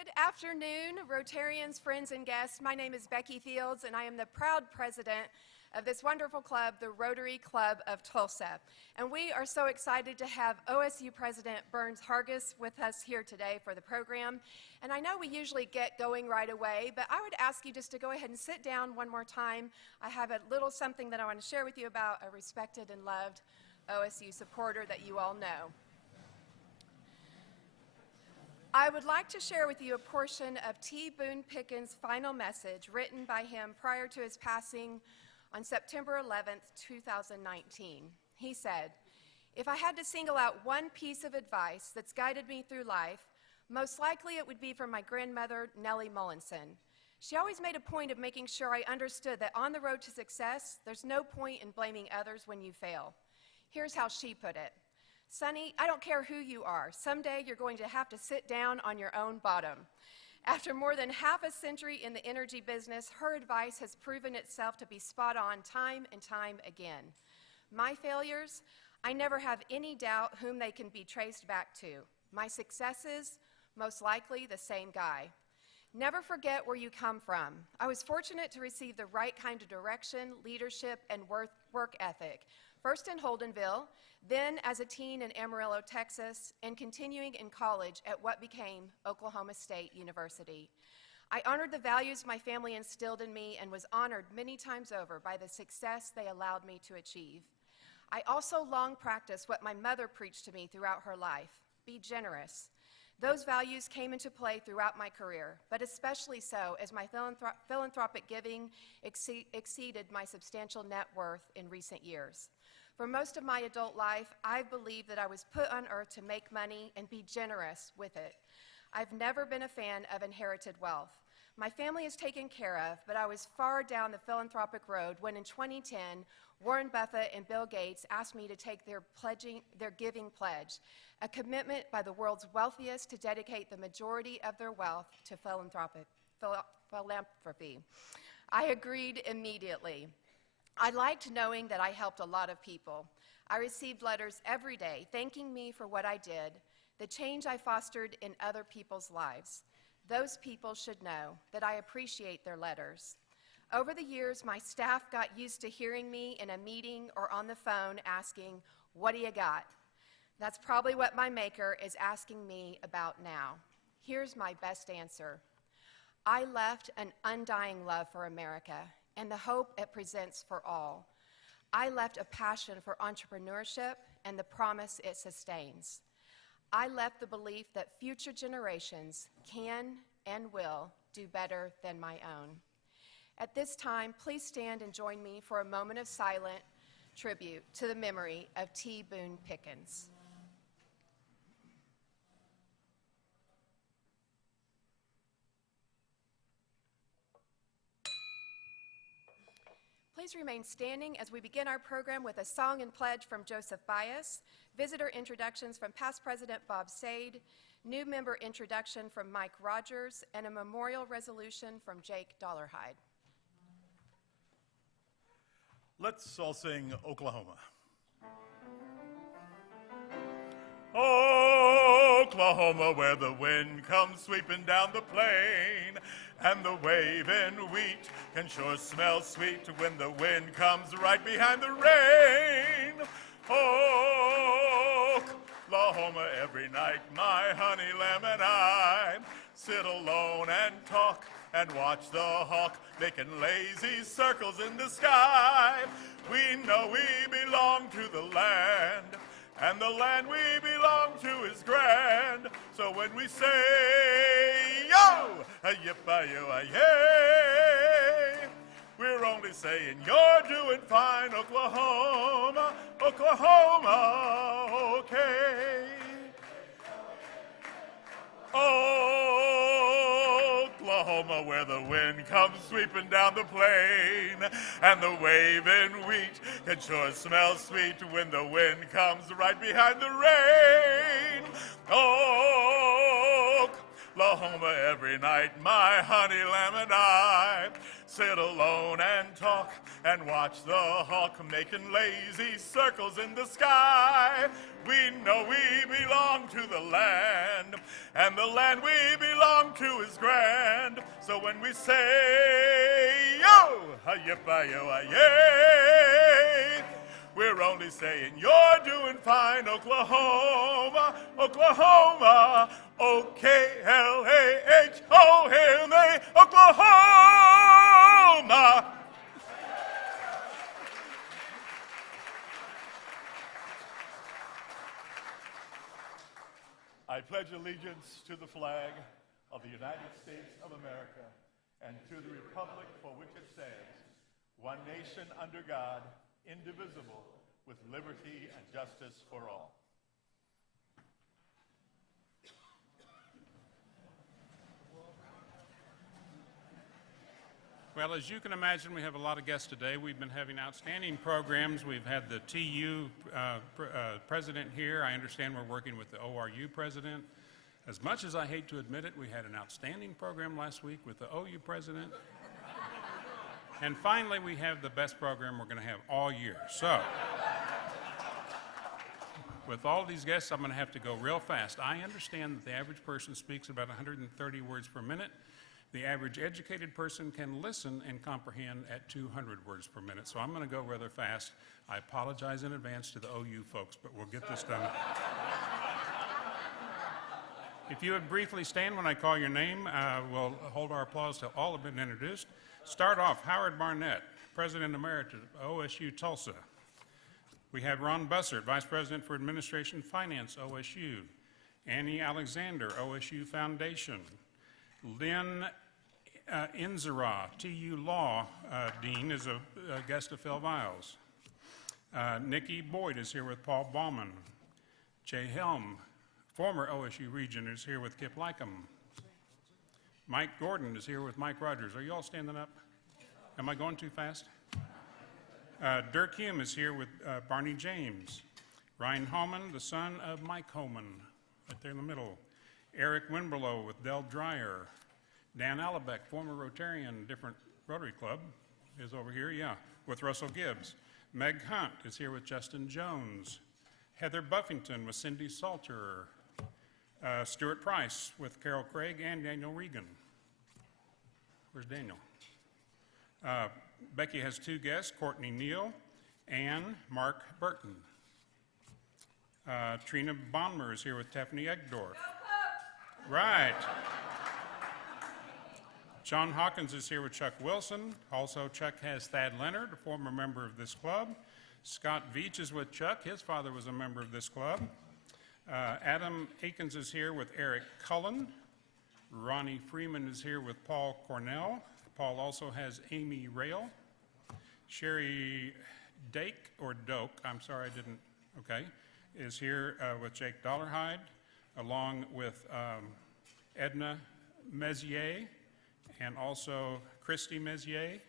Good afternoon, Rotarians, friends, and guests. My name is Becky Fields, and I am the proud president of this wonderful club, the Rotary Club of Tulsa. And we are so excited to have OSU President Burns Hargis with us here today for the program. And I know we usually get going right away, but I would ask you just to go ahead and sit down one more time. I have a little something that I want to share with you about a respected and loved OSU supporter that you all know. I would like to share with you a portion of T. Boone Pickens' final message written by him prior to his passing on September 11th, 2019. He said, "If I had to single out one piece of advice that's guided me through life, most likely it would be from my grandmother, Nellie Mullinson. She always made a point of making sure I understood that on the road to success, there's no point in blaming others when you fail. Here's how she put it. Sonny, I don't care who you are. Someday you're going to have to sit down on your own bottom." After more than half a century in the energy business, her advice has proven itself to be spot on time and time again. My failures, I never have any doubt whom they can be traced back to. My successes, most likely the same guy. Never forget where you come from. I was fortunate to receive the right kind of direction, leadership, and work ethic. First in Holdenville, then as a teen in Amarillo, Texas, and continuing in college at what became Oklahoma State University. I honored the values my family instilled in me and was honored many times over by the success they allowed me to achieve. I also long practiced what my mother preached to me throughout her life: be generous. Those values came into play throughout my career, but especially so as my philanthropic giving exceeded my substantial net worth in recent years. For most of my adult life, I believed that I was put on earth to make money and be generous with it. I've never been a fan of inherited wealth. My family is taken care of, but I was far down the philanthropic road when in 2010, Warren Buffett and Bill Gates asked me to take their giving pledge, a commitment by the world's wealthiest to dedicate the majority of their wealth to philanthropy. I agreed immediately. I liked knowing that I helped a lot of people. I received letters every day thanking me for what I did, the change I fostered in other people's lives. Those people should know that I appreciate their letters. Over the years, my staff got used to hearing me in a meeting or on the phone asking, "What do you got?" That's probably what my maker is asking me about now. Here's my best answer. I left an undying love for America and the hope it presents for all. I left a passion for entrepreneurship and the promise it sustains. I left the belief that future generations can and will do better than my own. At this time, please stand and join me for a moment of silent tribute to the memory of T. Boone Pickens. Please remain standing as we begin our program with a song and pledge from Joseph Bias, visitor introductions from past President Bob Sade, new member introduction from Mike Rogers, and a memorial resolution from Jake Dollarhide. Let's all sing Oklahoma. Oklahoma, where the wind comes sweeping down the plain, and the waving wheat can sure smell sweet when the wind comes right behind the rain. Oklahoma, every night my honey lamb and I sit alone and talk and watch the hawk making lazy circles in the sky. We know we belong to the land, and the land we belong to is grand. So when we say, yo, a-yip-a-yo-a-yay, we're only saying you're doing fine, Oklahoma, Oklahoma, okay. Oklahoma, where the wind comes sweeping down the plain, and the waving wheat can sure smell sweet when the wind comes right behind the rain. Oklahoma, every night my honey lamb and I sit alone and talk and watch the hawk making lazy circles in the sky. We know we belong to the land, and the land we belong to is grand. So when we say, yo, yay, we're only saying you're doing fine, Oklahoma, Oklahoma, O-K-L-A-H-O-M-A, Oklahoma. I pledge allegiance to the flag of the United States of America and to the republic for which it stands, one nation under God, indivisible, with liberty and justice for all. Well, as you can imagine, we have a lot of guests today. We've been having outstanding programs. We've had the TU president here. I understand we're working with the ORU president. As much as I hate to admit it, we had an outstanding program last week with the OU president. And finally, we have the best program we're going to have all year. So, with all these guests, I'm going to have to go real fast. I understand that the average person speaks about 130 words per minute. The average educated person can listen and comprehend at 200 words per minute, so I'm going to go rather fast. I apologize in advance to the OU folks, but we'll get this done. If you would briefly stand when I call your name, we'll hold our applause till all have been introduced. Start off, Howard Barnett, President Emeritus of OSU Tulsa. We have Ron Bussert, Vice President for Administration Finance, OSU. Annie Alexander, OSU Foundation. Lynn Inzara, TU Law Dean, is a guest of Phil Viles. Nikki Boyd is here with Paul Baumann. Jay Helm, former OSU Regent, is here with Kip Lycum. Mike Gordon is here with Mike Rogers. Are you all standing up? Am I going too fast? Dirk Hume is here with Barney James. Ryan Homan, the son of Mike Homan, right there in the middle. Eric Winberlow with Del Dreyer. Dan Allebeck, former Rotarian, different Rotary Club, is over here, yeah, with Russell Gibbs. Meg Hunt is here with Justin Jones. Heather Buffington with Cindy Salter. Stuart Price with Carol Craig and Daniel Regan. Where's Daniel? Becky has two guests, Courtney Neal and Mark Burton. Trina Bonmer is here with Tiffany Egdorf. Right. John Hawkins is here with Chuck Wilson. Also, Chuck has Thad Leonard, a former member of this club. Scott Veach is with Chuck. His father was a member of this club. Adam Akins is here with Eric Cullen. Ronnie Freeman is here with Paul Cornell. Paul also has Amy Rail. Sherry Dake, or Doak, I'm sorry I didn't, okay, is here with Jake Dollarhide, along with Edna Mezier, and also Christy Mezier.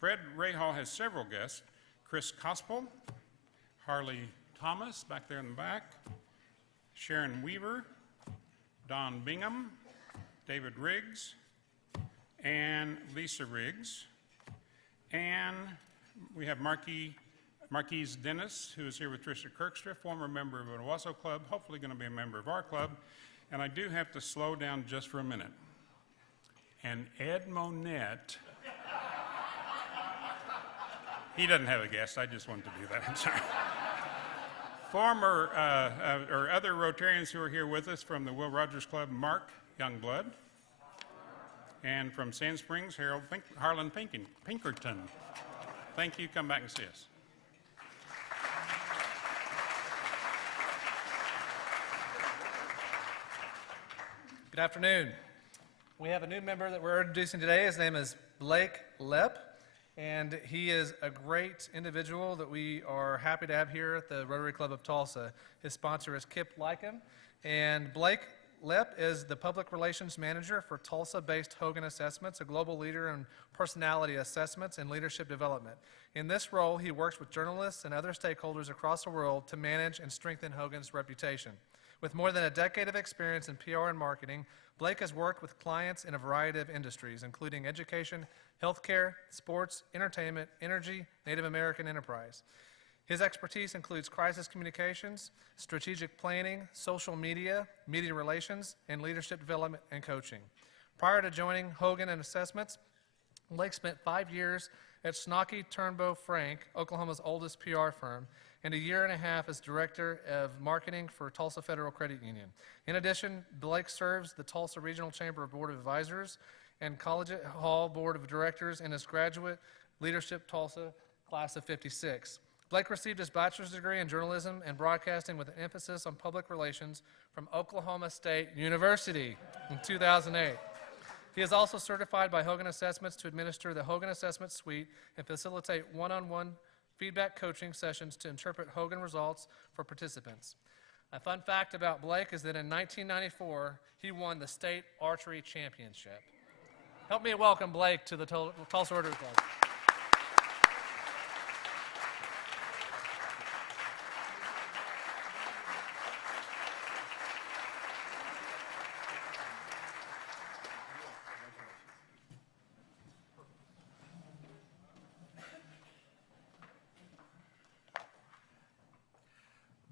Fred Rahal has several guests. Chris Kospel, Harley Thomas, back there in the back, Sharon Weaver, Don Bingham, David Riggs, and Lisa Riggs. And we have Marquise Dennis, who is here with Trisha Kirkstra, former member of the Owasso Club, hopefully going to be a member of our club. And I do have to slow down just for a minute. And Ed Monette, he doesn't have a guest, I just wanted to do that, I'm sorry. Former, or other Rotarians who are here with us from the Will Rogers Club, Mark Youngblood. And from Sand Springs, Harlan Pinkerton. Thank you, come back and see us. Good afternoon. We have a new member that we're introducing today. His name is Blake Lepp, and he is a great individual that we are happy to have here at the Rotary Club of Tulsa. His sponsor is Kip Lycum, and Blake Lepp is the Public Relations Manager for Tulsa-based Hogan Assessments, a global leader in personality assessments and leadership development. In this role, he works with journalists and other stakeholders across the world to manage and strengthen Hogan's reputation. With more than a decade of experience in PR and marketing, Blake has worked with clients in a variety of industries, including education, healthcare, sports, entertainment, energy, Native American enterprise. His expertise includes crisis communications, strategic planning, social media, media relations, and leadership development and coaching. Prior to joining Hogan and Assessments, Blake spent 5 years at Schnocky Turnbow Frank, Oklahoma's oldest PR firm, and a year and a half as Director of Marketing for Tulsa Federal Credit Union. In addition, Blake serves the Tulsa Regional Chamber Board of Advisors and Collegiate Hall Board of Directors in his Graduate Leadership Tulsa Class of '56. Blake received his bachelor's degree in journalism and broadcasting with an emphasis on public relations from Oklahoma State University in 2008. He is also certified by Hogan Assessments to administer the Hogan Assessment Suite and facilitate one-on-one feedback coaching sessions to interpret Hogan results for participants. A fun fact about Blake is that in 1994, he won the state archery championship. Help me welcome Blake to the Tulsa Rotary Club.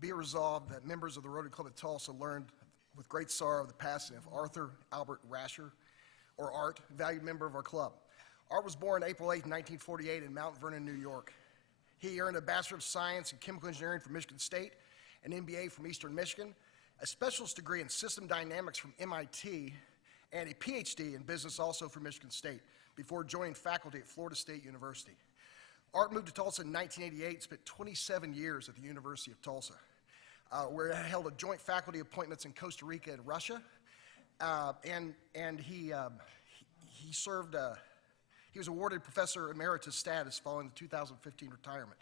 Be it resolved that members of the Rotary Club of Tulsa learned with great sorrow of the passing of Arthur Albert Rasher, or Art, a valued member of our club. Art was born April 8, 1948 in Mount Vernon, New York. He earned a Bachelor of Science in Chemical Engineering from Michigan State, an MBA from Eastern Michigan, a specialist degree in System Dynamics from MIT, and a PhD in Business also from Michigan State before joining faculty at Florida State University. Art moved to Tulsa in 1988, spent 27 years at the University of Tulsa, where he held a joint faculty appointments in Costa Rica and Russia, and he served. He was awarded Professor Emeritus status following the 2015 retirement.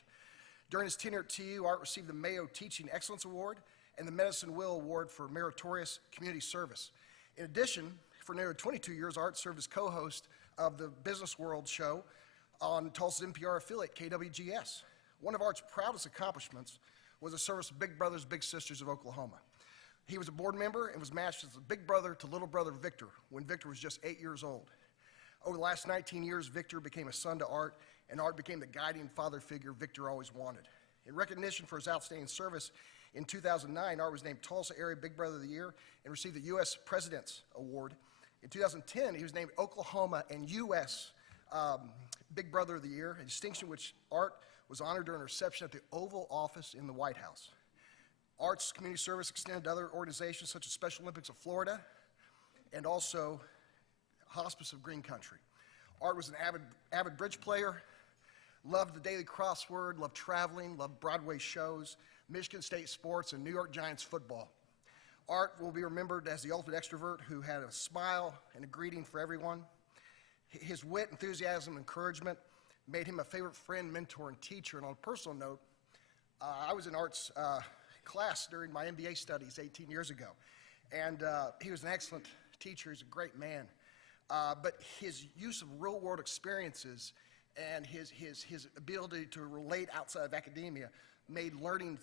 During his tenure at TU, Art received the Mayo Teaching Excellence Award and the Medicine Wheel Award for meritorious community service. In addition, for nearly 22 years, Art served as co-host of the Business World show on Tulsa's NPR affiliate, KWGS. One of Art's proudest accomplishments was the service of Big Brothers Big Sisters of Oklahoma. He was a board member and was matched as a big brother to little brother Victor when Victor was just 8 years old. Over the last 19 years, Victor became a son to Art, and Art became the guiding father figure Victor always wanted. In recognition for his outstanding service, in 2009, Art was named Tulsa Area Big Brother of the Year and received the U.S. President's Award. In 2010, he was named Oklahoma and U.S. Big Brother of the Year, a distinction which Art was honored during a reception at the Oval Office in the White House. Art's community service extended to other organizations such as Special Olympics of Florida and also Hospice of Green Country. Art was an avid bridge player, loved the daily crossword, loved traveling, loved Broadway shows, Michigan State sports, and New York Giants football. Art will be remembered as the ultimate extrovert who had a smile and a greeting for everyone. His wit, enthusiasm, and encouragement made him a favorite friend, mentor, and teacher. And on a personal note, I was in Art's class during my MBA studies 18 years ago. And he was an excellent teacher. He's a great man. But his use of real-world experiences and his ability to relate outside of academia made learning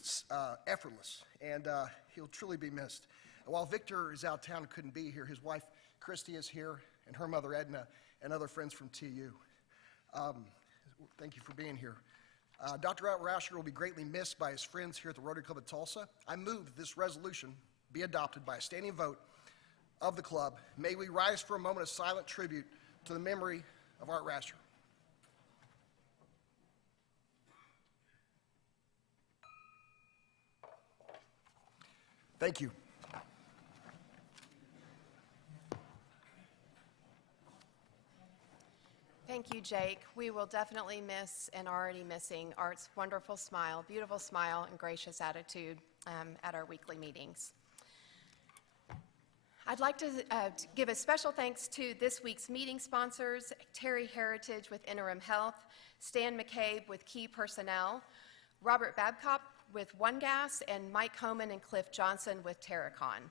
effortless. And he'll truly be missed. And while Victor is out of town and couldn't be here, his wife, Christy, is here, and her mother, Edna, and other friends from TU. Thank you for being here. Dr. Art Rasher will be greatly missed by his friends here at the Rotary Club of Tulsa. I move that this resolution be adopted by a standing vote of the club. May we rise for a moment of silent tribute to the memory of Art Rasher. Thank you. Thank you, Jake. We will definitely miss and already missing Art's wonderful smile, beautiful smile, and gracious attitude at our weekly meetings. I'd like to give a special thanks to this week's meeting sponsors, Terry Heritage with Interim Health, Stan McCabe with Key Personnel, Robert Babcock with One Gas, and Mike Homan and Cliff Johnson with Terracon.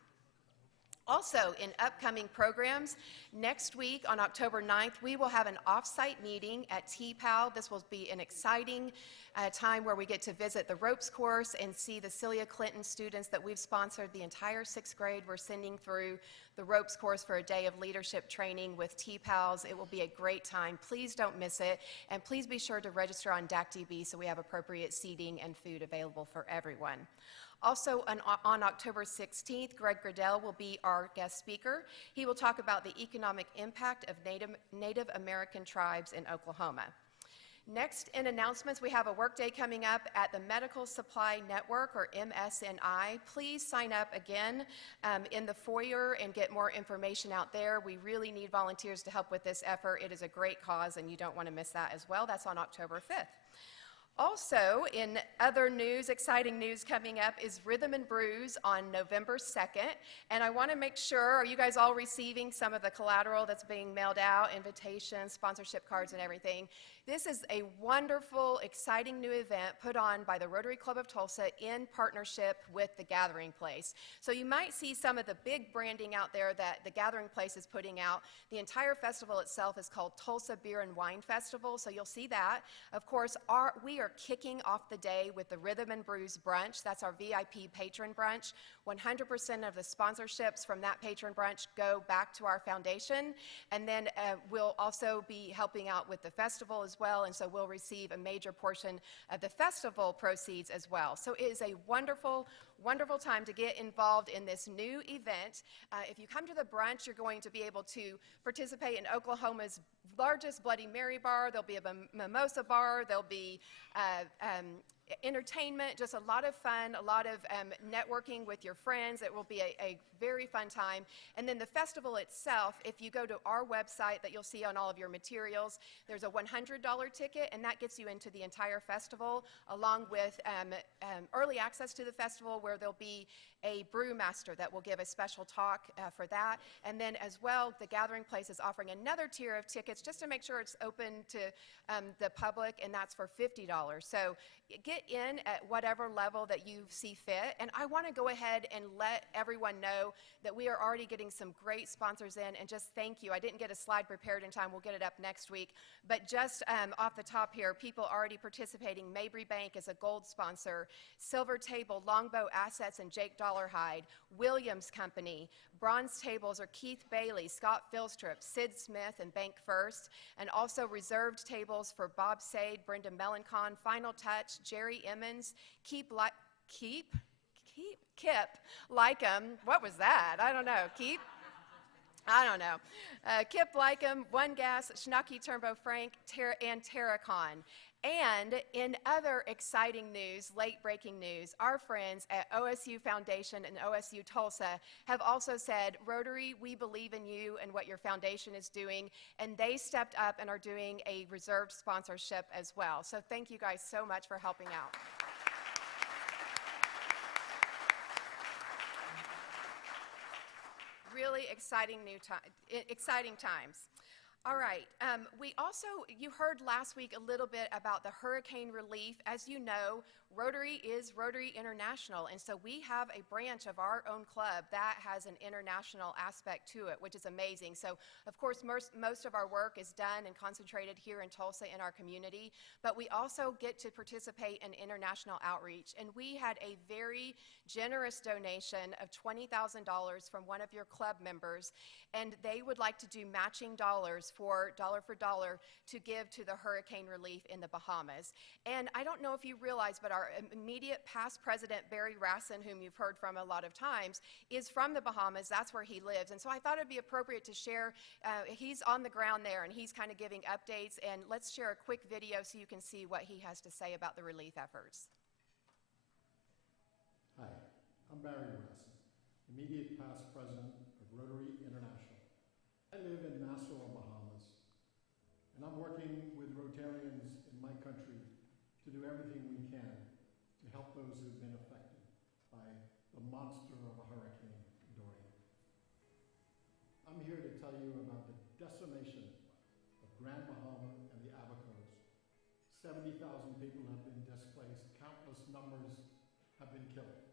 Also, in upcoming programs, next week on October 9th, we will have an off-site meeting at TPAL. This will be an exciting a time where we get to visit the ropes course and see the Celia Clinton students that we've sponsored the entire 6th grade. We're sending through the ropes course for a day of leadership training with T-Pals. It will be a great time. Please don't miss it, and please be sure to register on DACDB so we have appropriate seating and food available for everyone. Also, on October 16th, Greg Gradell will be our guest speaker. He will talk about the economic impact of Native American tribes in Oklahoma. Next, in announcements, we have a workday coming up at the Medical Supply Network, or MSNI. Please sign up again in the foyer and get more information out there. We really need volunteers to help with this effort. It is a great cause, and you don't want to miss that as well. That's on October 5th. Also, in other news, exciting news coming up is Rhythm and Brews on November 2nd. And I want to make sure, are you guys all receiving some of the collateral that's being mailed out, invitations, sponsorship cards, and everything? This is a wonderful, exciting new event put on by the Rotary Club of Tulsa in partnership with The Gathering Place. So you might see some of the big branding out there that The Gathering Place is putting out. The entire festival itself is called Tulsa Beer and Wine Festival, so you'll see that. Of course, we are kicking off the day with the Rhythm and Brews brunch. That's our VIP patron brunch. 100% of the sponsorships from that patron brunch go back to our foundation. And then we'll also be helping out with the festival as well, and so we'll receive a major portion of the festival proceeds as well. So it is a wonderful, wonderful time to get involved in this new event. If you come to the brunch, you're going to be able to participate in Oklahoma's largest Bloody Mary bar. There'll be a mimosa bar. There'll be entertainment, just a lot of fun, a lot of networking with your friends. It will be a very fun time. And then the festival itself, if you go to our website that you'll see on all of your materials, there's a $100 ticket, and that gets you into the entire festival, along with early access to the festival, where there'll be a brewmaster that will give a special talk for that. And then as well, the Gathering Place is offering another tier of tickets just to make sure it's open to the public, and that's for $50. So get in at whatever level that you see fit. And I want to go ahead and let everyone know that we are already getting some great sponsors in, and just thank you. I didn't get a slide prepared in time. We'll get it up next week. But just off the top here, people already participating. Mabry Bank is a gold sponsor. Silver Table, Longbow Assets, and Jake Dollarhide. Williams Company. Bronze tables are Keith Bailey, Scott Philstrip, Sid Smith, and Bank First. And also reserved tables for Bob Sade, Brenda Melancon, Final Touch, Jerry Emmons, Kip Lycum. What was that? I don't know. I don't know. Kip Lycum, One Gas, Schnucky Turbo Frank, and Terracon. And in other exciting news, late-breaking news, our friends at OSU Foundation and OSU Tulsa have also said, Rotary, we believe in you and what your foundation is doing, and they stepped up and are doing a reserved sponsorship as well. So thank you guys so much for helping out. Really exciting times. All right, you heard last week a little bit about the hurricane relief. As you know, Rotary is Rotary International, and so we have a branch of our own club that has an international aspect to it, which is amazing. So, of course, most of our work is done and concentrated here in Tulsa in our community, but we also get to participate in international outreach. And we had a very generous donation of $20,000 from one of your club members, and they would like to do matching dollars for dollar to give to the hurricane relief in the Bahamas. And I don't know if you realize, but our immediate past president, Barry Rassin, whom you've heard from a lot of times, is from the Bahamas. That's where he lives. And so I thought it'd be appropriate to share, he's on the ground there, and he's kind of giving updates. And let's share a quick video so you can see what he has to say about the relief efforts. Hi, I'm Barry Rassin, immediate past president of Rotary International. I live in Nassau, Bahamas, and I'm working with Rotarians in my country to do everything we can to help those who've been affected by the monster of a Hurricane Dorian. I'm here to tell you about the decimation of Grand Bahama and the Abacos. 70,000 people have been displaced, countless numbers have been killed.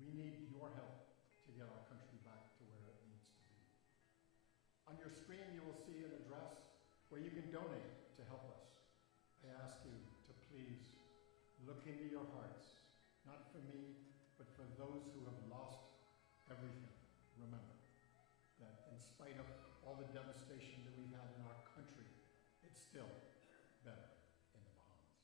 We need your help to get our country back to where it needs to be. On your screen, you will see an address where you can donate to help us. I ask you to into your hearts, not for me, but for those who have lost everything. Remember that in spite of all the devastation that we've had in our country, it's still better in the Bahamas.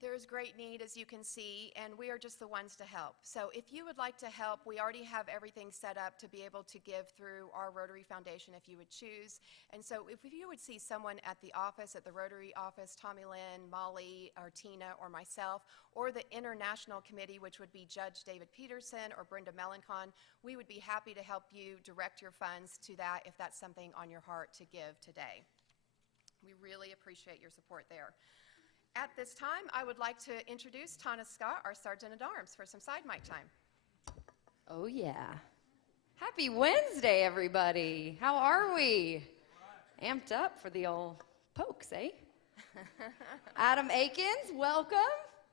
There is great need, as you can see, and we are just the ones to help. So if you would like to help, we already have everything set up to be able to give through our Rotary Foundation if you would choose. And so if you would see someone at the office, at the Rotary office, Tommy Lynn, Molly, or Tina, or myself, or the International Committee, which would be Judge David Peterson or Brenda Melancon, we would be happy to help you direct your funds to that if that's something on your heart to give today. We really appreciate your support there. At this time, I would like to introduce Tana Scott, our Sergeant at Arms, for some side mic time. Oh, yeah. Happy Wednesday, everybody. How are we? Amped up for the old pokes, eh? Adam Akins, welcome.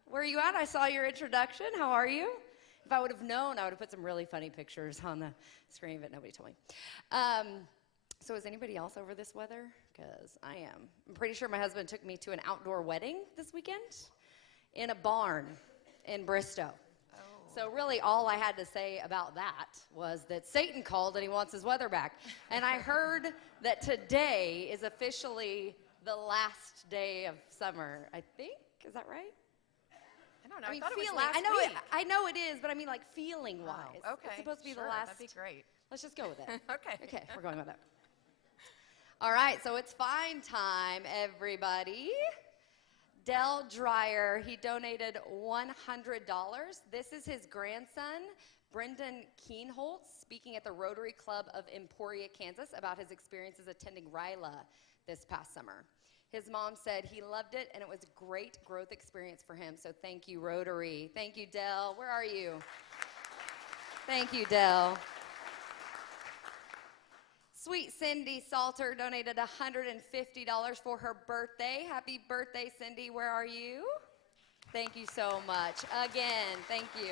Where are you at? I saw your introduction. How are you? If I would have known, I would have put some really funny pictures on the screen, but nobody told me. So is anybody else over this weather? Because I am. I'm pretty sure my husband took me to an outdoor wedding this weekend in a barn in Bristow. Oh. So really all I had to say about that was that Satan called and he wants his weather back. And I heard that today is officially the last day of summer, I think. Is that right? I don't know. I mean, thought it was feeling. last week. I know it is, but I mean like feeling-wise. Oh, okay. It's supposed to be sure, the last. That'd be great. Let's just go with it. Okay. Okay, we're going with it. All right, so it's fine time, everybody. Dell Dreyer, he donated $100. This is his grandson, Brendan Keenholtz, speaking at the Rotary Club of Emporia, Kansas, about his experiences attending RILA this past summer. His mom said he loved it, and it was a great growth experience for him, so thank you, Rotary. Thank you, Dell. Where are you? Thank you, Dell. Sweet Cindy Salter donated $150 for her birthday. Happy birthday, Cindy. Where are you? Thank you so much. Again, thank you.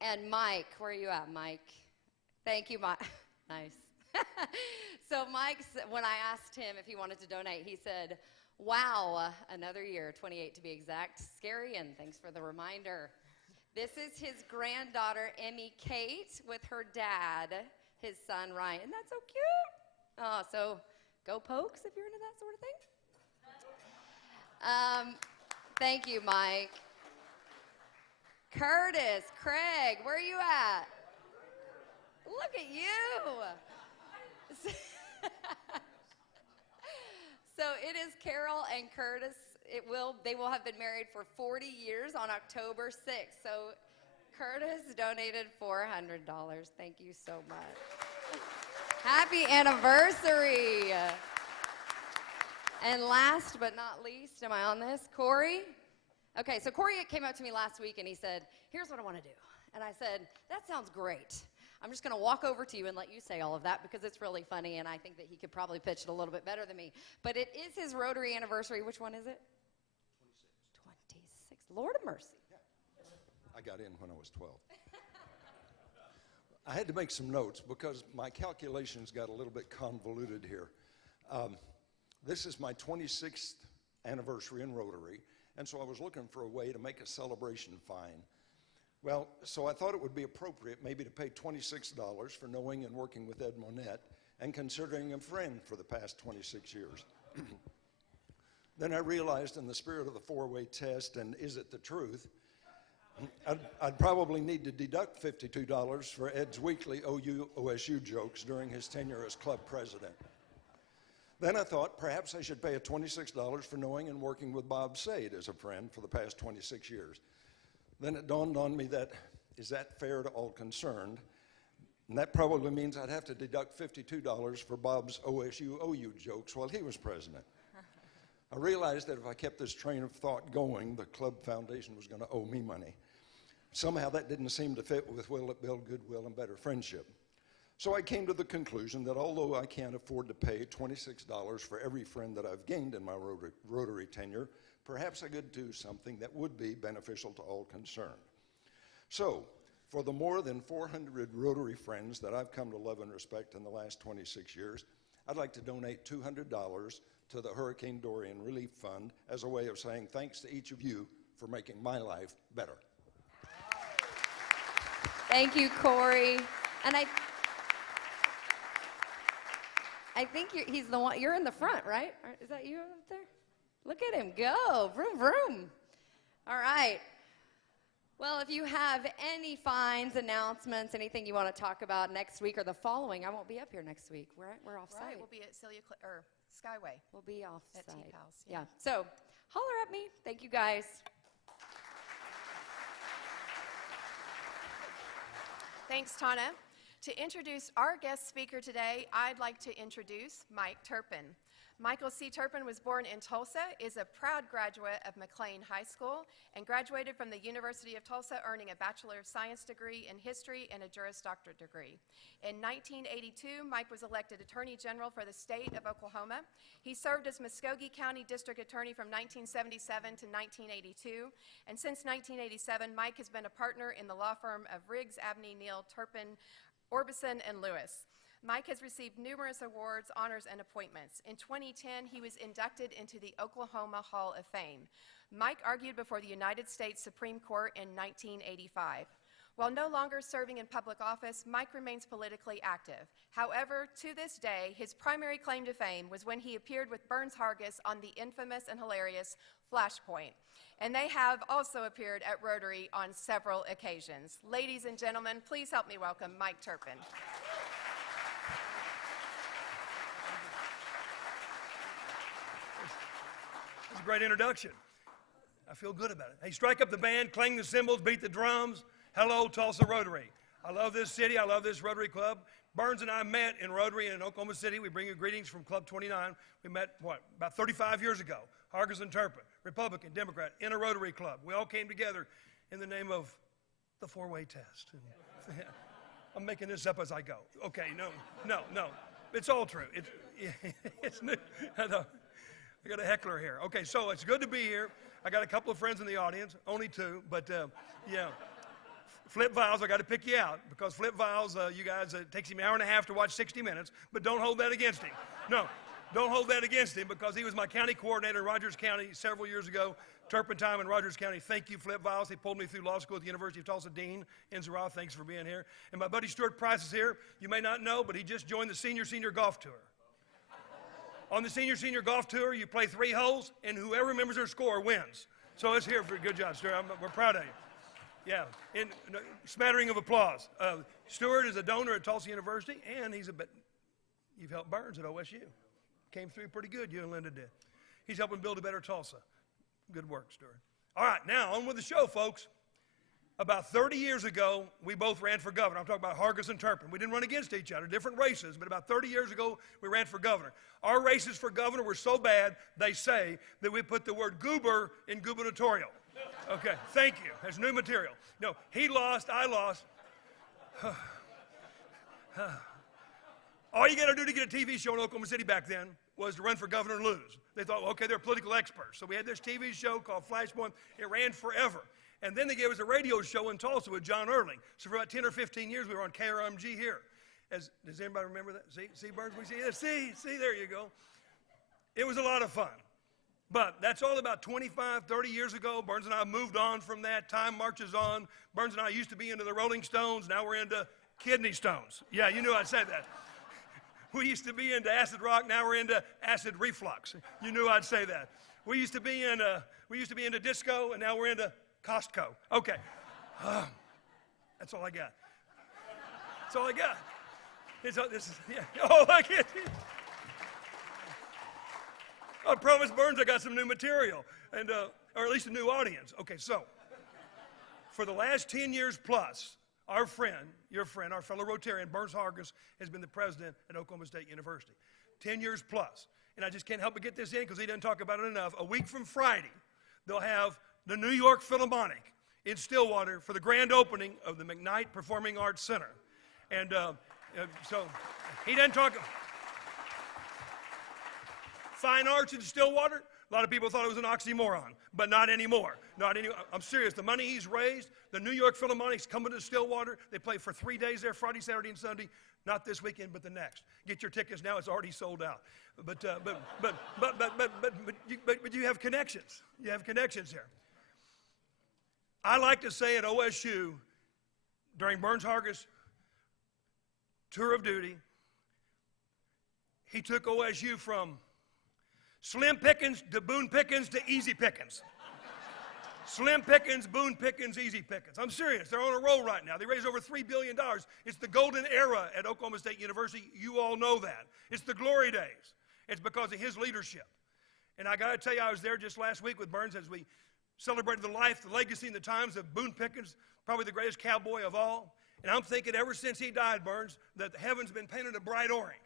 And Mike, where are you at, Mike? Thank you, Mike. Nice. So Mike, when I asked him if he wanted to donate, he said, wow, another year, 28 to be exact. Scary, and thanks for the reminder. This is his granddaughter, Emmy Kate, with her dad, his son, Ryan. Isn't that so cute? Oh, so go Pokes if you're into that sort of thing. Thank you, Mike. Curtis, Craig, where are you at? Look at you. So it is Carol and Curtis. They will have been married for 40 years on October 6th. So Curtis donated $400. Thank you so much. Happy anniversary. And last but not least, am I on this? Corey? Okay, so Corey came up to me last week and he said, here's what I want to do. And I said, that sounds great. I'm just going to walk over to you and let you say all of that because it's really funny and I think that he could probably pitch it a little bit better than me. But it is his Rotary anniversary. Which one is it? 26. Lord of mercy. I got in when I was 12. I had to make some notes because my calculations got a little bit convoluted here. This is my 26th anniversary in Rotary, and so I was looking for a way to make a celebration fine. Well, so I thought it would be appropriate maybe to pay $26 for knowing and working with Ed Monette and considering him a friend for the past 26 years. Then I realized in the spirit of the four-way test and is it the truth, I'd probably need to deduct $52 for Ed's weekly OU-OSU jokes during his tenure as club president. Then I thought perhaps I should pay a $26 for knowing and working with Bob Sade as a friend for the past 26 years. Then it dawned on me that, is that fair to all concerned? And that probably means I'd have to deduct $52 for Bob's OSU-OU jokes while he was president. I realized that if I kept this train of thought going, the club foundation was going to owe me money. Somehow that didn't seem to fit with will it build goodwill and better friendship. So I came to the conclusion that although I can't afford to pay $26 for every friend that I've gained in my Rotary tenure, perhaps I could do something that would be beneficial to all concerned. So, for the more than 400 Rotary friends that I've come to love and respect in the last 26 years, I'd like to donate $200 to the Hurricane Dorian Relief Fund as a way of saying thanks to each of you for making my life better. Thank you, Corey. And I think he's the one, you're in the front, right? Is that you up there? Look at him go, vroom, vroom. All right. Well, if you have any fines, announcements, anything you want to talk about next week or the following, I won't be up here next week. We're off site. Right, we'll be at Skyway. We'll be off At site. T-Pals, Yeah. So holler at me. Thank you, guys. Thanks, Tana. To introduce our guest speaker today, I'd like to introduce Mike Turpin. Michael C. Turpin was born in Tulsa, is a proud graduate of McLean High School, and graduated from the University of Tulsa earning a Bachelor of Science degree in History and a Juris Doctorate degree. In 1982, Mike was elected Attorney General for the state of Oklahoma. He served as Muskogee County District Attorney from 1977 to 1982, and since 1987, Mike has been a partner in the law firm of Riggs, Abney, Neal, Turpin, Orbison, and Lewis. Mike has received numerous awards, honors, and appointments. In 2010, he was inducted into the Oklahoma Hall of Fame. Mike argued before the United States Supreme Court in 1985. While no longer serving in public office, Mike remains politically active. However, to this day, his primary claim to fame was when he appeared with Burns Hargis on the infamous and hilarious Flashpoint. And they have also appeared at Rotary on several occasions. Ladies and gentlemen, please help me welcome Mike Turpin. That's a great introduction. I feel good about it. Hey, strike up the band, clang the cymbals, beat the drums. Hello, Tulsa Rotary. I love this city. I love this Rotary Club. Burns and I met in Rotary in Oklahoma City. We bring you greetings from Club 29. We met, about 35 years ago. Hargis and Turpin, Republican, Democrat, in a Rotary Club. We all came together in the name of the four-way test. I'm making this up as I go. Okay, no. It's all true. It's new. I got a heckler here. Okay, so it's good to be here. I got a couple of friends in the audience, only two, but yeah. Flip Viles, I got to pick you out because Flip Viles, you guys, it takes him an hour and a half to watch 60 Minutes, but don't hold that against him. No, don't hold that against him because he was my county coordinator in Rogers County several years ago. Turpentine in Rogers County. Thank you, Flip Viles. He pulled me through law school at the University of Tulsa. Dean Inzara, thanks for being here. And my buddy Stuart Price is here. You may not know, but he just joined the senior golf tour. On the senior golf tour, you play 3 holes, and whoever remembers their score wins. So let's hear for a good job, Stuart. We're proud of you. Yeah, in a smattering of applause. Stuart is a donor at Tulsa University, and you've helped Burns at OSU. Came through pretty good, you and Linda did. He's helping build a better Tulsa. Good work, Stuart. All right, now on with the show, folks. About 30 years ago, we both ran for governor. I'm talking about Hargis and Turpin. We didn't run against each other, different races, but about 30 years ago, we ran for governor. Our races for governor were so bad, they say, that we put the word goober in gubernatorial. Okay, thank you. There's new material. No, he lost, I lost. All you got to do to get a TV show in Oklahoma City back then was to run for governor and lose. They thought, well, okay, they're political experts. So we had this TV show called Flashpoint. It ran forever. And then they gave us a radio show in Tulsa with John Erling. So for about 10 or 15 years, we were on KRMG here. Does anybody remember that? See, Burns, we see it. See, there you go. It was a lot of fun. But that's all about 25, 30 years ago. Burns and I moved on from that. Time marches on. Burns and I used to be into the Rolling Stones. Now we're into kidney stones. Yeah, you knew I'd say that. We used to be into acid rock. Now we're into acid reflux. You knew I'd say that. We used to be into disco, and now we're into Costco. Okay. That's all I got. That's all I got. Oh, I get it. I promised Burns I got some new material, and or at least a new audience. Okay, so for the last 10 years plus, our friend, your friend, our fellow Rotarian, Burns Hargis, has been the president at Oklahoma State University. 10 years plus. And I just can't help but get this in because he doesn't talk about it enough. A week from Friday, they'll have the New York Philharmonic in Stillwater for the grand opening of the McKnight Performing Arts Center. And so he doesn't talk. Fine arts in Stillwater, a lot of people thought it was an oxymoron, but not anymore. I'm serious. The money he's raised, the New York Philharmonic's coming to Stillwater. They play for 3 days there, Friday, Saturday, and Sunday. Not this weekend, but the next. Get your tickets now. It's already sold out. But you have connections. You have connections here. I like to say at OSU, during Burns Hargis' tour of duty, he took OSU from Slim Pickens to Boone Pickens to Easy Pickens. Slim Pickens, Boone Pickens, Easy Pickens. I'm serious. They're on a roll right now. They raised over $3 billion. It's the golden era at Oklahoma State University. You all know that. It's the glory days. It's because of his leadership. And I got to tell you, I was there just last week with Burns as we celebrated the life, the legacy, and the times of Boone Pickens, probably the greatest cowboy of all. And I'm thinking ever since he died, Burns, that the heaven's been painted a bright orange.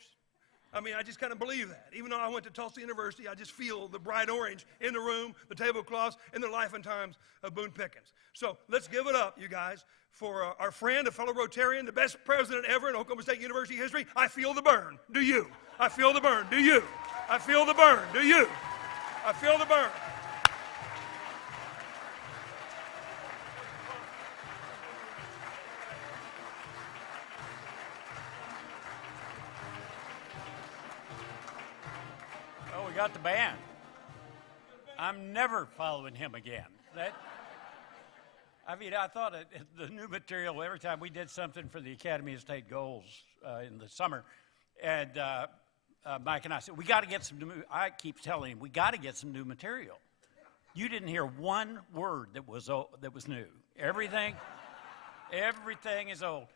I mean, I just kind of believe that. Even though I went to Tulsa University, I just feel the bright orange in the room, the tablecloths, and the life and times of Boone Pickens. So let's give it up, you guys, for our friend, a fellow Rotarian, the best president ever in Oklahoma State University history. I feel the burn. Do you? I feel the burn. Do you? I feel the burn. Do you? I feel the burn. Got the band. I'm never following him again. I thought the new material, every time we did something for the Academy of State Goals in the summer, and Mike and I said, we got to get some new, I keep telling him, we got to get some new material. You didn't hear one word that was new. Everything is old.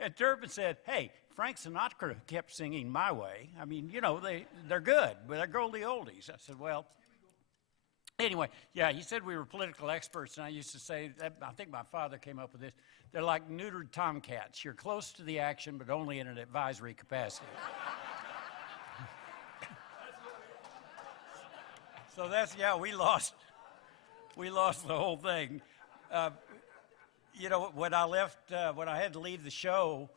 And Turpin said, hey, Frank Sinatra kept singing My Way. I mean, you know, they're good, but they're goldie oldies. I said, well, anyway, yeah, he said we were political experts, and I used to say, I think my father came up with this, they're like neutered tomcats. You're close to the action, but only in an advisory capacity. So that's, yeah, we lost the whole thing. You know, when I left, when I had to leave the show,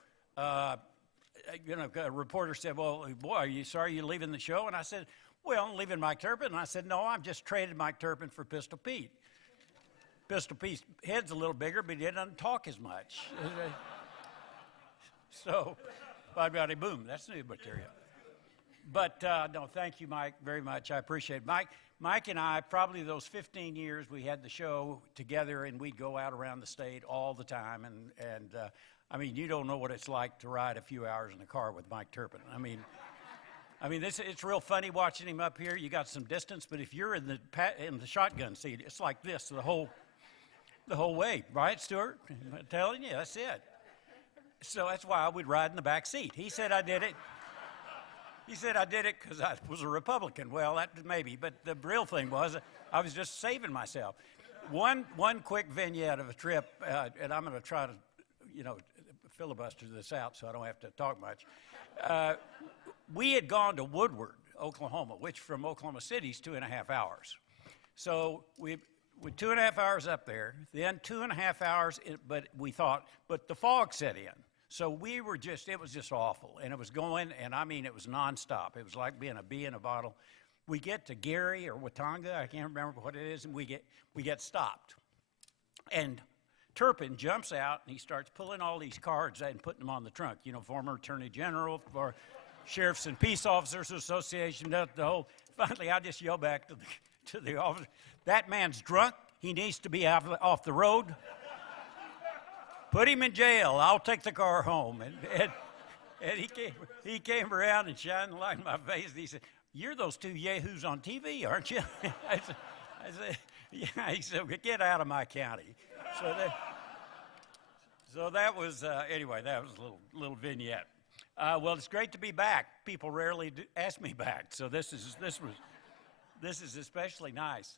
you know, a reporter said, well, boy, are you sorry you're leaving the show? And I said, well, I'm leaving Mike Turpin. And I said, no, I've just traded Mike Turpin for Pistol Pete. Pistol Pete's head's a little bigger, but he doesn't talk as much. So, body, boom, that's new material. But, no, thank you, Mike, very much. I appreciate it. Mike and I, probably those 15 years we had the show together, and we'd go out around the state all the time. And I mean, you don't know what it's like to ride a few hours in a car with Mike Turpin. I mean, it's real funny watching him up here. You got some distance, but if you're in the shotgun seat, it's like this the whole way, right, Stuart? I'm telling you, that's it. So that's why I would ride in the back seat. He said I did it. He said I did it because I was a Republican. Well, that maybe, but the real thing was I was just saving myself. One quick vignette of a trip, and I'm going to try to, you know, filibuster this out so I don't have to talk much. We had gone to Woodward, Oklahoma, which from Oklahoma City is 2.5 hours. So we 2.5 hours up there, then 2.5 hours, but the fog set in. So we were it was just awful. And it was going, and I mean, it was nonstop. It was like being a bee in a bottle. We get to Gary or Watanga, I can't remember what it is, and we get stopped. And Turpin jumps out, and he starts pulling all these cards and putting them on the trunk. You know, former Attorney General, for Sheriffs and Peace Officers Association, the whole. Finally, I just yell back to the officer, that man's drunk. He needs to be off the road. Put him in jail. I'll take the car home. And he came around and shined the light in my face. And he said, you're those two yahoos on TV, aren't you? I said, yeah. He said, get out of my county. So that was, anyway, that was a little vignette. Well, it's great to be back. People rarely ask me back, so this is especially nice.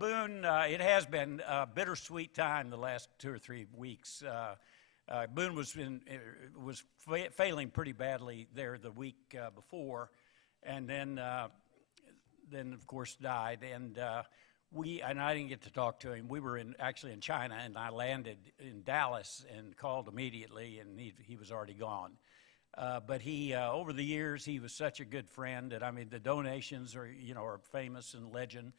Boone, it has been a bittersweet time the last 2 or 3 weeks. Boone was failing pretty badly there the week before, and then of course died. And I didn't get to talk to him. We were actually in China, and I landed in Dallas and called immediately, and he was already gone. But he, over the years, he was such a good friend that, I mean, the donations are famous and legend.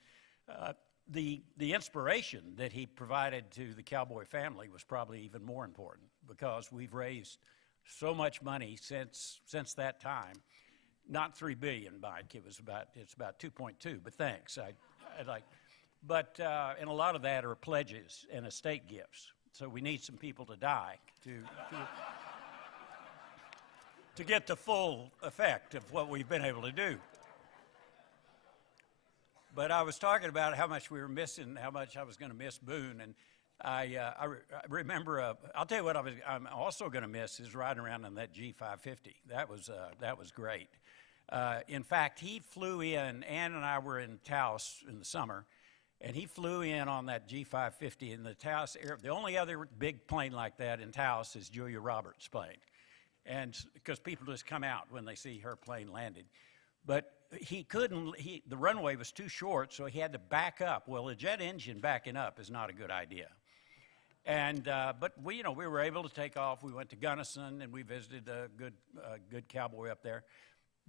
The inspiration that he provided to the Cowboy family was probably even more important, because we've raised so much money since that time. Not $3 billion, Mike. It's about 2.2. But thanks. I'd like, but and a lot of that are pledges and estate gifts. So we need some people to die to get the full effect of what we've been able to do. But I was talking about how much we were missing, how much I was going to miss Boone, and I remember. I'll tell you what I'm also going to miss is riding around in that G550. That was great. In fact, he flew in. Ann and I were in Taos in the summer, and he flew in on that G550 in the Taos air. The only other big plane like that in Taos is Julia Roberts' plane, and because people just come out when they see her plane landed. But he couldn't, the runway was too short, so he had to back up. Well, a jet engine backing up is not a good idea. And, but we were able to take off. We went to Gunnison, and we visited a good cowboy up there.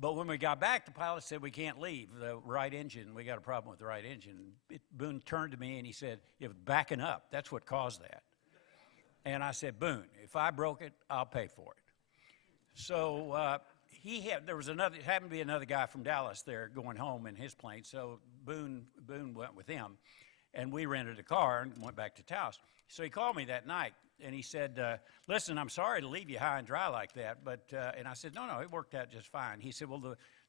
But when we got back, the pilot said, we can't leave. The right engine, we got a problem with the right engine. Boone turned to me, and he said, backing up, that's what caused that. And I said, Boone, if I broke it, I'll pay for it. So, there happened to be another guy from Dallas there going home in his plane, so Boone went with him, and we rented a car and went back to Taos. So he called me that night, and he said, listen, I'm sorry to leave you high and dry like that, but, and I said, no, it worked out just fine. He said, well,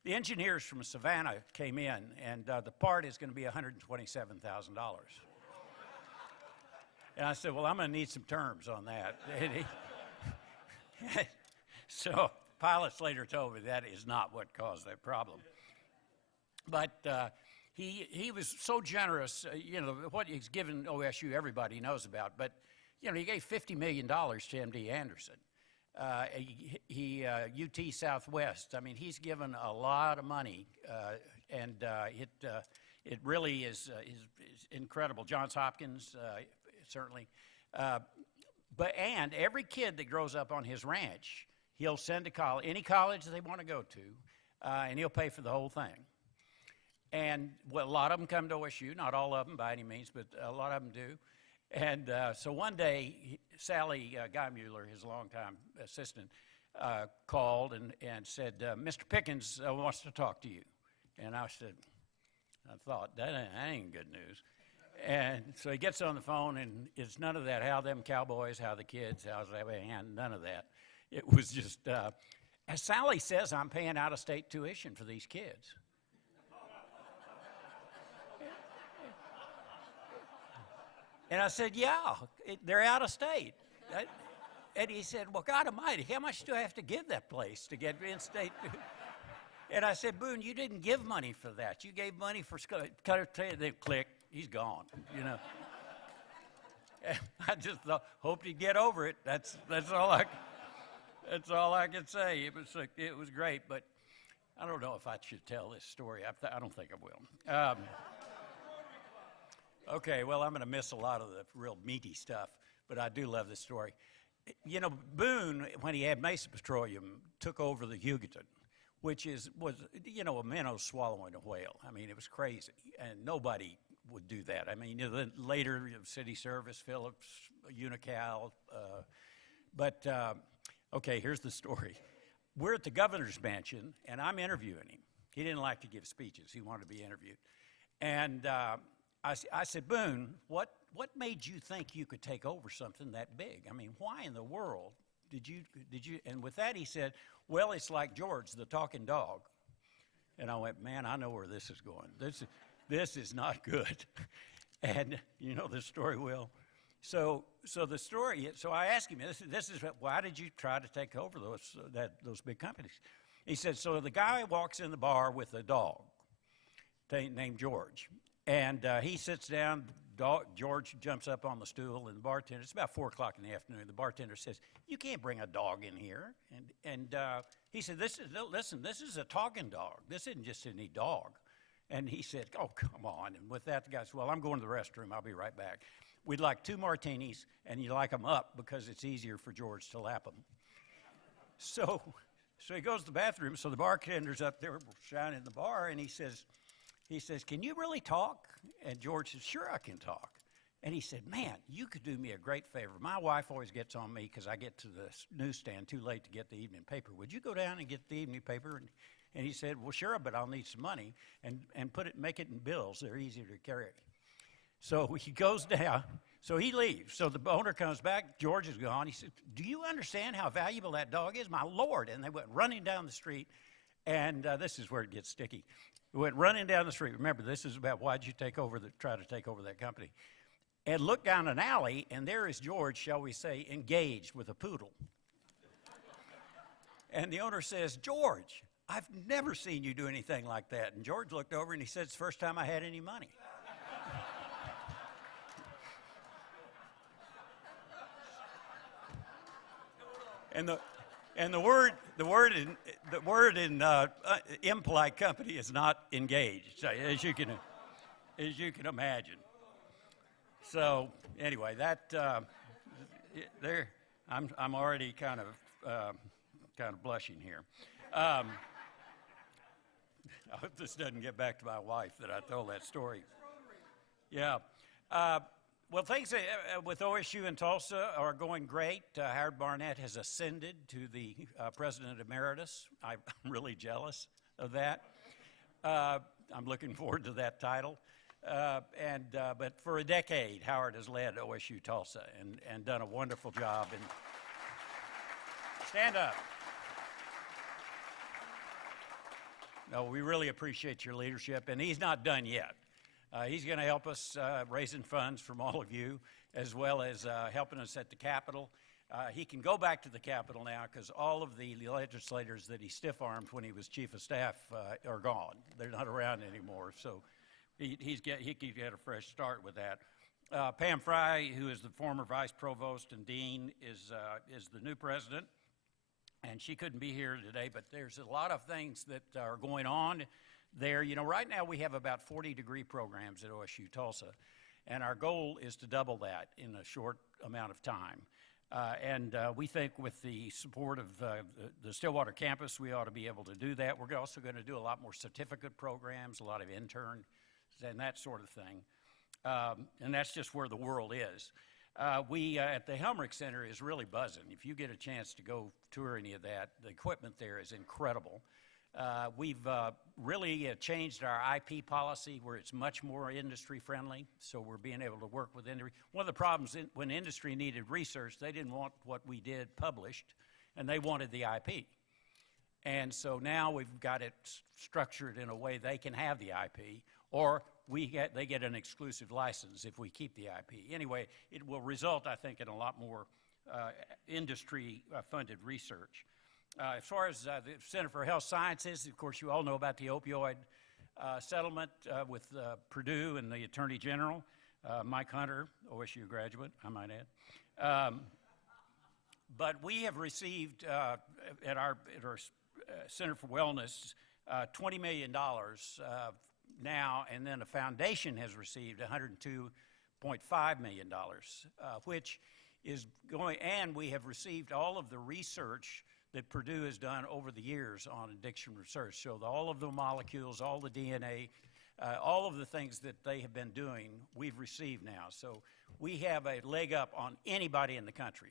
the engineers from Savannah came in, and the part is going to be $127,000. And I said, well, I'm going to need some terms on that. So pilots later told me that is not what caused that problem. But he was so generous, what he's given OSU, everybody knows about. But, he gave $50 million to MD Anderson. UT Southwest, I mean, he's given a lot of money, and it really is incredible. Johns Hopkins, certainly. And every kid that grows up on his ranch, he'll send to college, any college they want to go to, and he'll pay for the whole thing. And a lot of them come to OSU, not all of them by any means, but a lot of them do. And so one day, Sally Guymuller, his longtime assistant, called and said, Mr. Pickens wants to talk to you. And I thought, that ain't good news. And so he gets on the phone, and it's none of that, how them cowboys, how the kids, how's that, none of that. It was just, as Sally says, I'm paying out-of-state tuition for these kids. And I said, yeah, they're out of state. And he said, well, God almighty, how much do I have to give that place to get in-state? And I said, Boone, you didn't give money for that. You gave money for, then click, he's gone, And I just hoped he'd get over it. That's all I can say. It was great, but I don't know if I should tell this story. I don't think I will. Okay, well, I'm going to miss a lot of the real meaty stuff, but I do love this story. Boone, when he had Mesa Petroleum, took over the Hugoton, which was a minnow swallowing a whale. I mean, it was crazy, and nobody would do that. I mean, later, City Service, Phillips, Unocal, okay, here's the story. We're at the governor's mansion, and I'm interviewing him. He didn't like to give speeches. He wanted to be interviewed. And I said, Boone, what made you think you could take over something that big? I mean, why in the world did you? And with that, he said, well, it's like George, the talking dog. And I went, man, I know where this is going. This is not good. And you know the story, Will. So the story. So I asked him, this is why did you try to take over those big companies? He said, so the guy walks in the bar with a dog named George. And he sits down, George jumps up on the stool, and the bartender, it's about 4 o'clock in the afternoon, the bartender says, you can't bring a dog in here. And he said, listen, this is a talking dog. This isn't just any dog. And he said, oh, come on. And with that, the guy said, well, I'm going to the restroom. I'll be right back. We'd like 2 martinis, and you like them up because it's easier for George to lap them. So he goes to the bathroom, so the bartender's up there shining the bar, and he says, can you really talk? And George says, sure, I can talk. And he said, man, you could do me a great favor. My wife always gets on me because I get to the newsstand too late to get the evening paper. Would you go down and get the evening paper? And he said, well, sure, but I'll need some money and make it in bills. They're easier to carry. So he goes down. So he leaves. So the owner comes back. George is gone. He said, do you understand how valuable that dog is? My Lord. And they went running down the street. And this is where it gets sticky. We went running down the street. Remember, this is about why'd you try to take over that company. And looked down an alley, and there is George, shall we say, engaged with a poodle. And the owner says, George, I've never seen you do anything like that. And George looked over and he said, it's the first time I had any money. And the word in impolite company is not engaged, as you can imagine. So anyway, I'm already kind of blushing here. I hope this doesn't get back to my wife that I told that story. Yeah. Well, things with OSU in Tulsa are going great. Howard Barnett has ascended to the President Emeritus. I'm really jealous of that. I'm looking forward to that title. But for a decade, Howard has led OSU Tulsa and done a wonderful job. And stand up. No, we really appreciate your leadership, and he's not done yet. He's going to help us raising funds from all of you, as well as helping us at the Capitol. He can go back to the Capitol now because all of the legislators that he stiff-armed when he was chief of staff are gone. They're not around anymore, so he can get a fresh start with that. Pam Fry, who is the former vice provost and dean, is the new president, and she couldn't be here today, but there's a lot of things that are going on there. You know, right now we have about 40 degree programs at OSU Tulsa, and our goal is to double that in a short amount of time. We think with the support of the Stillwater campus, we ought to be able to do that. We're also going to do a lot more certificate programs, a lot of interns, and that sort of thing. And that's just where the world is. We at the Helmrich Center is really buzzing. If you get a chance to go tour any of that, the equipment there is incredible. We've really changed our IP policy where it's much more industry friendly, so we're being able to work with industry. One of the problems when industry needed research, they didn't want what we did published, and they wanted the IP. And so now we've got it structured in a way they can have the IP, or they get an exclusive license if we keep the IP. Anyway, it will result, I think, in a lot more industry-funded research. As far as the Center for Health Sciences, of course, you all know about the opioid settlement with Purdue and the Attorney General, Mike Hunter, OSU graduate, I might add. But we have received at our Center for Wellness $20 million now, and then the foundation has received $102.5 million, which is going, and we have received all of the research that Purdue has done over the years on addiction research. So all of the molecules, all the DNA, all of the things that they have been doing, we've received now. So we have a leg up on anybody in the country,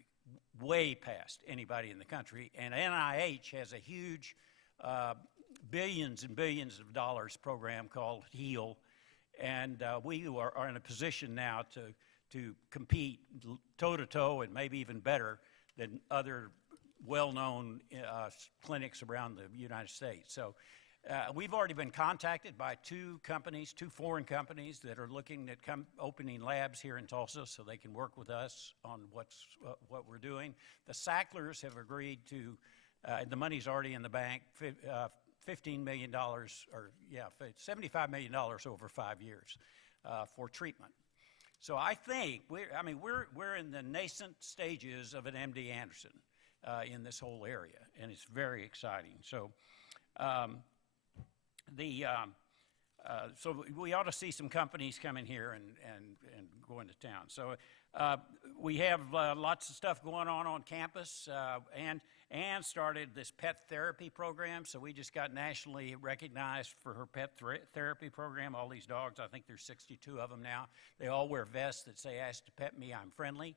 way past anybody in the country. And NIH has a huge billions and billions of dollars program called HEAL. And we are in a position now to compete toe-to-toe and maybe even better than other well-known clinics around the United States. So we've already been contacted by two foreign companies that are looking at opening labs here in Tulsa so they can work with us on what we're doing. The Sacklers have agreed to, the money's already in the bank, $15 million, $75 million over 5 years for treatment. So I think we're in the nascent stages of an MD Anderson in this whole area, and it's very exciting. So, so we ought to see some companies coming here and going to town. So we have lots of stuff going on campus, Ann started this pet therapy program, so we just got nationally recognized for her pet therapy program. All these dogs, I think there's 62 of them now, they all wear vests that say, "Ask to pet me, I'm friendly."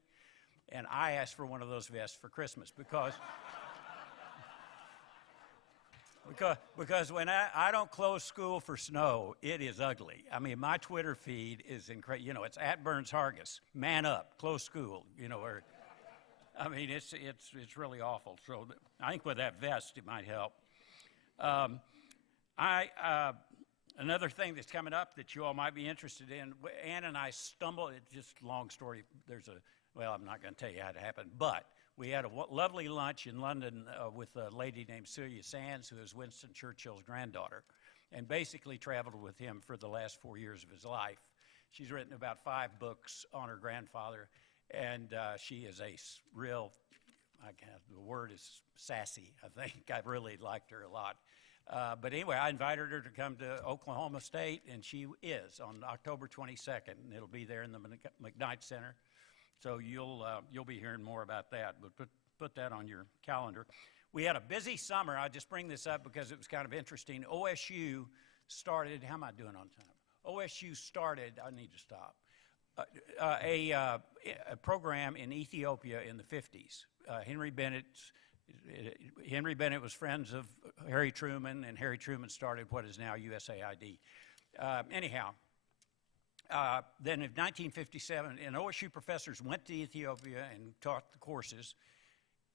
And I asked for one of those vests for Christmas because when I don't close school for snow, it is ugly. I mean, my Twitter feed is incredible. You know, it's at Burns Hargis, man up, close school, you know, or, I mean, it's really awful. So I think with that vest, it might help. Another thing that's coming up that you all might be interested in, Ann and I stumbled, it's just a long story. Well, I'm not going to tell you how it happened, but we had a lovely lunch in London with a lady named Celia Sands, who is Winston Churchill's granddaughter, and basically traveled with him for the last 4 years of his life. She's written about 5 books on her grandfather, and she is a real, the word is sassy, I think. I really liked her a lot. But anyway, I invited her to come to Oklahoma State, and she is on October 22nd, and it'll be there in the McKnight Center. So you'll be hearing more about that, but put that on your calendar. We had a busy summer. I just bring this up because it was kind of interesting. OSU started, how am I doing on time? OSU started, I need to stop, a program in Ethiopia in the 50s. Henry Bennett was friends of Harry Truman, and Harry Truman started what is now USAID. Then in 1957, and OSU professors went to Ethiopia and taught the courses.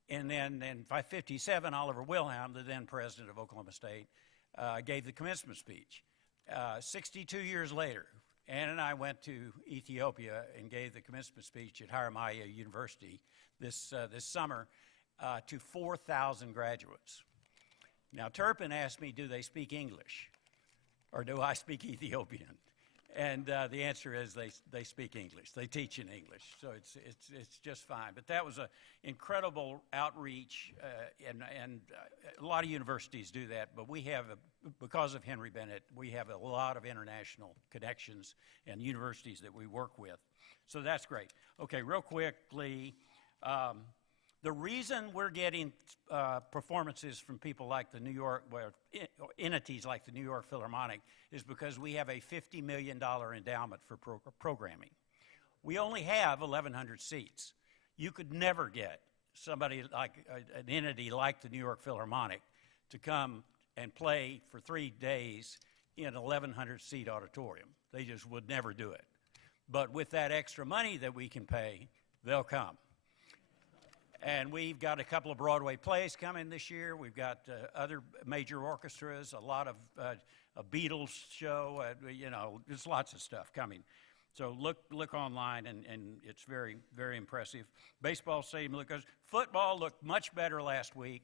And then in 1957, Oliver Wilhelm, the then president of Oklahoma State, gave the commencement speech. 62 years later, Ann and I went to Ethiopia and gave the commencement speech at Haramaya University this summer to 4,000 graduates. Now, Turpin asked me, do they speak English or do I speak Ethiopian? And the answer is they speak English. They teach in English, so it's just fine. But that was an incredible outreach, and a lot of universities do that. But we have, because of Henry Bennett, we have a lot of international connections and universities that we work with. So that's great. Okay, real quickly, the reason we're getting performances from people like the New York, entities like the New York Philharmonic, is because we have a $50 million endowment for programming. We only have 1,100 seats. You could never get somebody like an entity like the New York Philharmonic to come and play for 3 days in an 1,100 seat auditorium. They just would never do it. But with that extra money that we can pay, they'll come. And we've got a couple of Broadway plays coming this year. We've got other major orchestras, a lot of a Beatles show, there's lots of stuff coming. So look online, and it's very, very impressive. Baseball stadium look good. Football looked much better last week.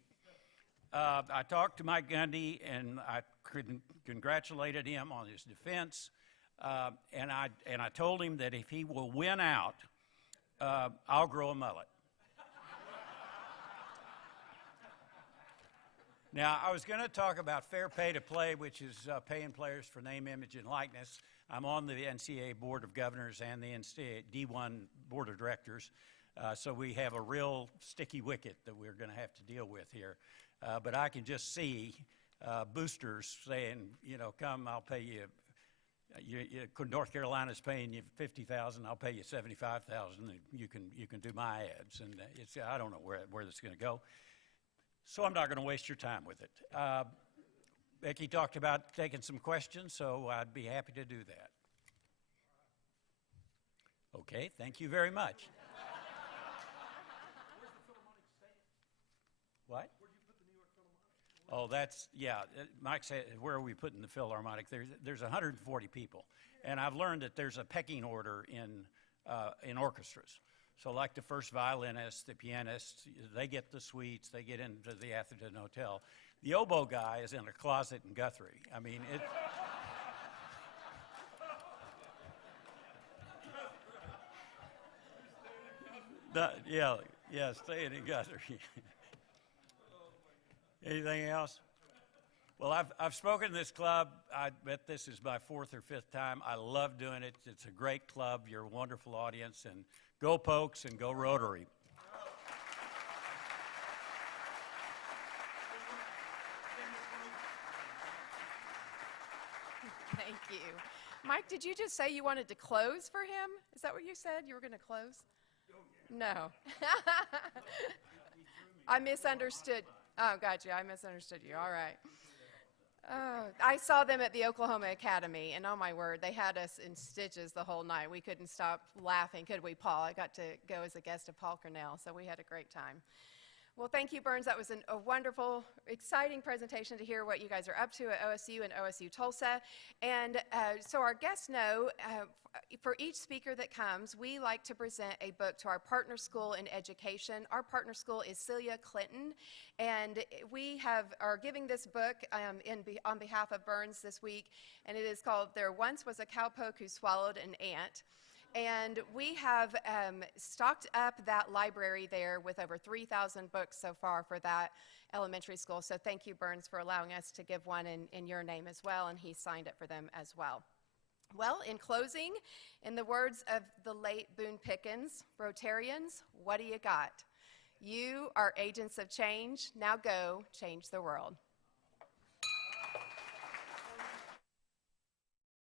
I talked to Mike Gundy, and I congratulated him on his defense. And I told him that if he will win out, I'll grow a mullet. Now, I was going to talk about fair pay to play, which is paying players for name, image, and likeness. I'm on the NCAA Board of Governors and the NCAA D1 Board of Directors, so we have a real sticky wicket that we're going to have to deal with here. But I can just see boosters saying, come, I'll pay you. North Carolina's paying you $50,000. I'll pay you $75,000, and you can do my ads. And I don't know where this is going to go. So I'm not going to waste your time with it. Becky talked about taking some questions, so I'd be happy to do that. Okay, thank you very much. What? Where did you put the New York Philharmonic? Mike said, where are we putting the Philharmonic? There's 140 people, and I've learned that there's a pecking order in orchestras. So like the first violinist, the pianist, they get the suites, they get into the Atherton Hotel. The oboe guy is in a closet in Guthrie. I mean, staying in Guthrie. Anything else? Well, I've spoken to this club. I bet this is my 4th or 5th time. I love doing it. It's a great club. You're a wonderful audience, and go Pokes and go Rotary. Mike, did you just say you wanted to close for him? Is that what you said? You were going to close? No. I misunderstood. Oh, gotcha. I misunderstood you. All right. I saw them at the Oklahoma Academy, and oh my word, they had us in stitches the whole night. We couldn't stop laughing, could we, Paul? I got to go as a guest of Paul Cornell, so we had a great time. Well, thank you, Burns. That was a wonderful, exciting presentation to hear what you guys are up to at OSU and OSU Tulsa. And so our guests know, for each speaker that comes, we like to present a book to our partner school in education. Our partner school is Celia Clinton, and we are giving this book on behalf of Burns this week, and it is called There Once Was a Cowpoke Who Swallowed an Ant. And we have stocked up that library there with over 3,000 books so far for that elementary school. So thank you, Burns, for allowing us to give one in your name as well, and he signed it for them as well. Well, in closing, in the words of the late Boone Pickens, Rotarians, what do you got? You are agents of change. Now go change the world.